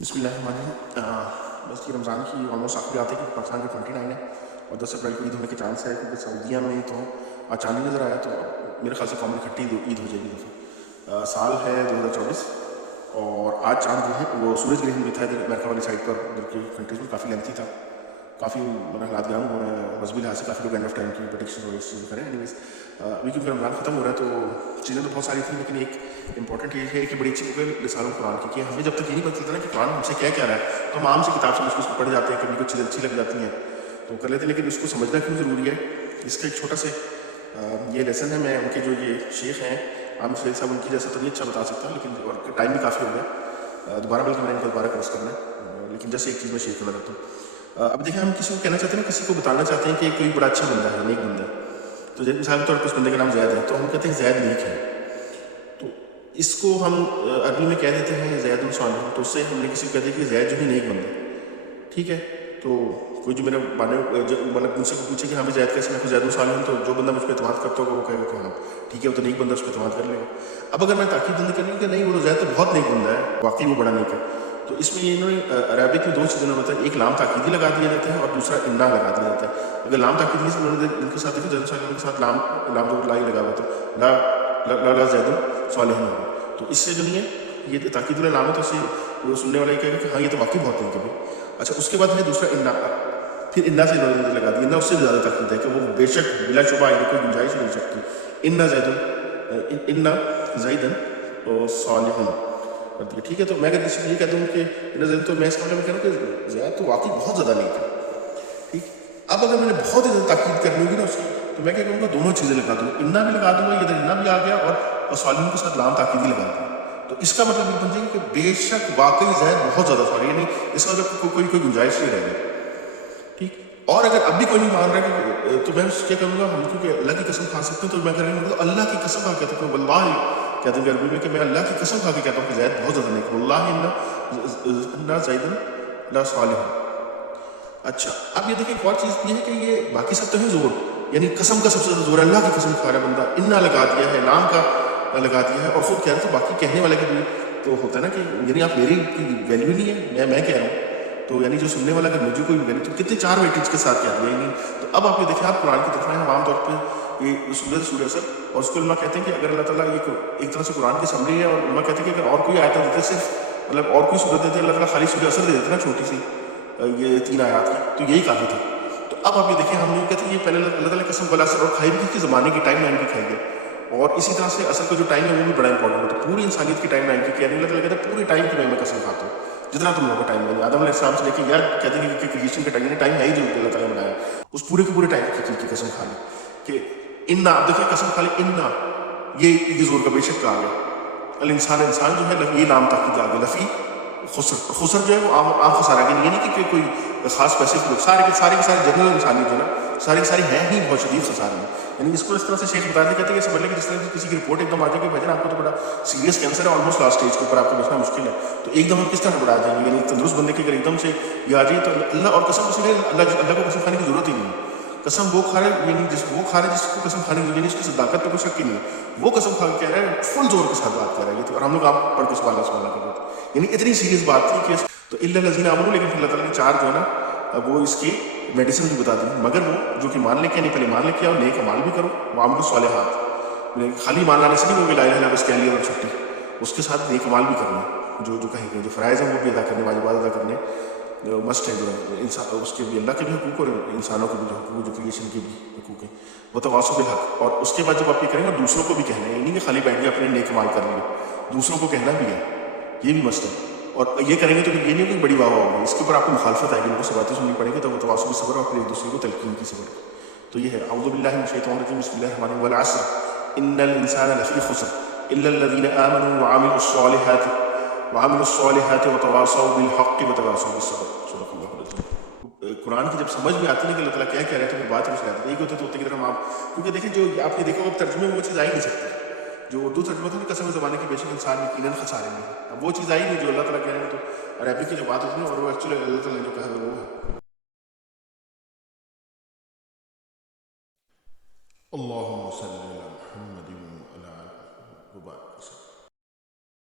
بسم اللہ الرحمن الرحیم. بس یہ رمضان کی آلموسٹ آخری آتے کہ پاکستان کا 29 ہے اور 10 اپریل کو عید ہونے کے چانس ہے, کیونکہ سعودیہ میں تو آج چاند نظر آیا, تو میرے خیال سے قومی اکٹھی عید ہو جائے گی دفعہ. سال ہے 2024 اور آج چاند جو ہے وہ سورج گرہن بھی تھا ادھر امریکہ والی سائڈ پر, ادھر کی کنٹریز میں کافی لینتھی تھا, کافی حالات گرم ہو رہے ہیں مذہبی لحاظ سے, کافی لوگ اینڈ آف ٹائم کی پریڈکشن اور اس چیز کریں. اینی ویز ابھی کیونکہ رمضان ختم ہو رہا ہے تو چیزیں تو بہت ساری تھیں, لیکن ایک امپورٹنٹ یہ ہے کہ بڑی اچھی بک ہے رسالہ قرآن کی, کہ ہمیں جب تک یہ نہیں پتہ چلتا نا کہ قرآن ہم سے کیا رہا ہے, تو ہم عام سی کتاب سمجھ کے اس کو پڑھ جاتے ہیں, کبھی کچھ چیزیں اچھی لگ جاتی ہیں تو کر لیتے ہیں, لیکن اس کو سمجھنا کیوں ضروری ہے. اس کا ایک چھوٹا سا یہ لیسن ہے. میں ان کے جو یہ شیخ ہیں عامر شیخ صاحب, ان کی جیسا تو نہیں اچھا بتا سکتا, لیکن ٹائم بھی کافی ہو گیا دوبارہ, بلکہ میں نے ان کو دوبارہ کورس کرنا ہے, لیکن جیسے ایک چیز میں شیئر کرنا چاہتا ہوں. اب دیکھیں, ہم کسی کو کہنا چاہتے ہیں نا, کسی کو بتانا چاہتے ہیں کہ کوئی بڑا اچھا بندہ ہے, نیک بندہ ہے, تو جیسے مثال کے طور پر اس بندے کا نام زید ہے, تو ہم کہتے ہیں زید نیک ہے, تو اس کو ہم عربی میں کہہ دیتے ہیں زید الصالح, تو اس سے ہم نے کسی کو کہہ دیا کہ زید جو ہے نیک بندہ, ٹھیک ہے. تو کوئی جو میرے مطلب مجھ سے پوچھے کہ ہاں بھی زید کیسے, میں کو زید الصالح ہوں, تو جو بندہ مجھ پہ اعتماد کرتا ہوگا وہ کہے گا کہ ہاں ٹھیک ہے, وہ تو نیک بندہ, اس پہ اعتماد کر لے گا. اب اگر میں تاکید بندی کرنی کہ نہیں وہ تو زید تو بہت نیک بندہ ہے, واقعی وہ بڑا نیک ہے, تو اس میں انہوں نے عربک میں دو چیزوں نے ہوتا ہے, ایک لام تاکیدی لگا دیا جاتا ہے اور دوسرا انا لگا دیا جاتا ہے. اگر لام تاکیدی سے انہوں نے ان کے ساتھ دیکھا زید الصالح کے ساتھ لام جو لا ہی لگا ہوا تھا, لا زید الصالح ہوگا, تو اس سے جو نہیں ہے یہ تاکید والا لام ہے, تو اس سے وہ سننے والا یہ کہے گا کہ ہاں یہ تو واقعی بہت نیک ہے. اچھا, اس کے بعد ہے دوسرا انا, پھر انا سے انہوں نے لگا دیا, انا اس سے بھی زیادہ تاکید ہے کہ وہ بے شک بلا شبہ کوئی گنجائش نہیں ہو سکتی, انا زیدن صالح کر دیا, ٹھیک ہے. تو میں اگر کسی کو یہ کہتا ہوں کہ انا زید, تو میں اس معاملے میں کہہ رہا ہوں کہ زید تو واقعی بہت زیادہ نیک ہے, ٹھیک. اب اگر میں نے بہت ہی زیادہ تاکید کرنی ہوگی نا اس کی, تو میں کیا کروں گا, دونوں چیزیں لگا دوں گا, انا بھی لگا دوں گا, ادھر انا بھی آ گیا اور صالحین کے ساتھ لام تاکیدی لگا دوں. تو اس کا مطلب یہ بن جائے گا کہ بے شک واقعی زید بہت زیادہ صالح, یعنی اس کا مطلب کوئی گنجائش نہیں رہ گئی, ٹھیک. اور اگر اب بھی کوئی نہیں مان رہا کہ, تو میں کیا کروں گا, ہم کیونکہ اللہ کی قسم کھا سکتے ہیں, تو میں کریں گا اللہ کی قسم کھا کے کہتا ہوں, واللہ کہتے ہیں عربی میں کہ میں اللہ کی قسم کھا کے کہتا ہوں کہ زید بہت زیادہ نیک, واللہ انا زید لصالح. اچھا, اب یہ دیکھیں ایک اور چیز یہ ہے کہ یہ باقی سب تو ہے زور, یعنی قسم کا سب سے زیادہ زور اللہ کی قسم کھا رہا بندہ, انا لگا دیا ہے, نام کا لگا دیا ہے, اور خود کہہ رہے تو باقی کہنے والے کا بھی تو ہوتا ہے نا کہ یعنی آپ میری ویلیو نہیں ہے, میں کہہ رہا ہوں, تو یعنی جو سننے والا اگر مجھے کوئی ویلیو, تو کتنے چار ویٹیج کے ساتھ کہہ دیا یعنی. تو اب آپ یہ دیکھیں, آپ قرآن کی طرف ہیں, ہم عام طور پہ یہ سورہ اثر, اور اس کو علماء کہتے ہیں کہ اگر اللہ تعالیٰ یہ ایک طرح سے قرآن کی سمری ہے, اور علماء کہتے ہیں کہ اگر اور کوئی آیتیں دیتے صرف مطلب اور کوئی صورت دیتے اللہ تعالیٰ خالی سورہ اثر دے دیتے نا چھوٹی سی, یہ 3 آیات کی, تو یہی کافی تھا. تو اب آپ یہ دیکھیں, ہم لوگ کہتے ہیں یہ پہلے اللہ تعالیٰ قسم بلا اثر, اور کھائی بھی کس زمانے کی ٹائم لائن کی کھائی ہے, اور اسی طرح سے اصل کا جو ٹائم ہے وہ بھی بڑا امپورٹنٹ ہوتا ہے, پوری انسانیت کی ٹائم لائن کی, اللہ تعالیٰ کہتا ہے پوری ٹائم کی میں قسم کھاتا ہوں, جتنا تم لوگوں کا ٹائم ہے, آدم علیہ السلام سے لے کے یار کہتے ہیں کہ کریشن کا ٹائم ہے ہی جو اللہ تعالیٰ نے بنایا, اس پورے کے پورے ٹائم کی قسم کھا لی کہ انا, آپ دیکھیں قسم کھا لی انا, یہ زور کا بے شک کا آ گیا. الانسان, انسان جو ہے یہ نام تاکید آ گیا, لفی خسر جو ہے وہ عام خسارہ کے لیے نہیں کہ کوئی خاص اسپیسیفک, سارے کے سارے جنرل انسانی جو ہے نا, ساری ہیں ہی بہت شدید خسارے ہیں. یعنی اس کو اس طرح سے شیخ بتا دیں, کہتے ہیں کہ سمجھ لیں کہ جس طرح کسی کی رپورٹ ایک دم آ جائے کہ بھائی آپ کو تو بڑا سیریس کینسر ہے, آلموسٹ لاسٹ اسٹیج کے اوپر آپ کو بچنا مشکل ہے, تو ایک دم کس طرح بڑھا جائیں گے, یعنی تندرست بندے کی اگر ایک دم سے یہ آ جائے, تو اللہ اور قسم اس لیے اللہ کو قسم کھانے کی ضرورت ہی نہیں ہے. قسم وہ کھا رہے, یعنی وہ کھا رہے جس کو قسم کھانے کی, یعنی اس کی صداقت پہ کوئی شک ہی نہیں ہے, وہ قسم کھا کے کہہ رہا ہے, فل زور کے ساتھ بات کر رہا ہے, اور ہم لوگ آپ پڑھ کے سوال کر رہے تھے, یعنی اتنی سیریس بات تھی کہ تو الا الذین آمنوا, لیکن اللہ تعالیٰ نے 4 جو ہے نا وہ اس کی میڈیسن بھی بتا دی, مگر وہ جو کہ مان لے کے, نہیں پہلے مان لے کے اور نیک عمل بھی کرو, وعملوا الصالحات, خالی مان لانے سے نہیں وہ لا الہ الا اللہ بس کہہ لیا اور چھٹی, اس کے ساتھ نیک عمل بھی کرنا, جو کہیں گے جو فرائض ہیں وہ بھی ادا کرنے, واجبات ادا کرنے مسٹ ہے, جو انسان اس کے بھی اللہ کے بھی حقوق اور انسانوں کے بھی جو حقوق, جو کریشن کے بھی حقوق ہیں, وہ تواصل بالحق. اور اس کے بعد جب آپ یہ کریں گے دوسروں کو بھی کہنا ہے, نہیں کہ خالی بیٹھ کے اپنے نیک عمل کر لیں, دوسروں کو کہنا بھی ہے, یہ بھی مسٹ ہے. اور یہ کریں گے تو یہ نہیں کہ بڑی واہ ہوگی, اس کے اوپر آپ کو مخالفت آئے گی, لوگوں سے باتیں سننی پڑیں گی, تو وہ تواصل صبر اور پھر ایک دوسرے کو تلقین کی صبر. تو یہ ہے اعوذ باللہ من الشیطان الرجیم, بسم اللہ الرحمن الرحیم, والعصر ان الانسان لفی خسر الا الذین آمنوا وعملوا الصالحات وتواصوا بالحق وتواصوا بالصبر. صدق اللہ العظیم. قرآن کی جب سمجھ میں آتی ہے کہ اللہ تعالیٰ کیا کہہ رہے ہیں, تو پھر بات سمجھ آتی ہے. ایک ہوتے تو ہوتے کہ ہم آپ, کیونکہ دیکھیں جو آپ نے دیکھا وہ ترجمے میں وہ چیز آ ہی نہیں سکتی, جو اردو ترجمہ تھا نا قسم زمانے کی, بے شک انسان یقیناً خسارے میں, اب وہ چیز آئی نہیں جو اللہ تعالیٰ کہہ رہے ہیں. تو عربی کی جو بات ہوتی ہے, اور وہ ایکچولی اللہ تعالیٰ نے جو کہا وہ ہے. اللہ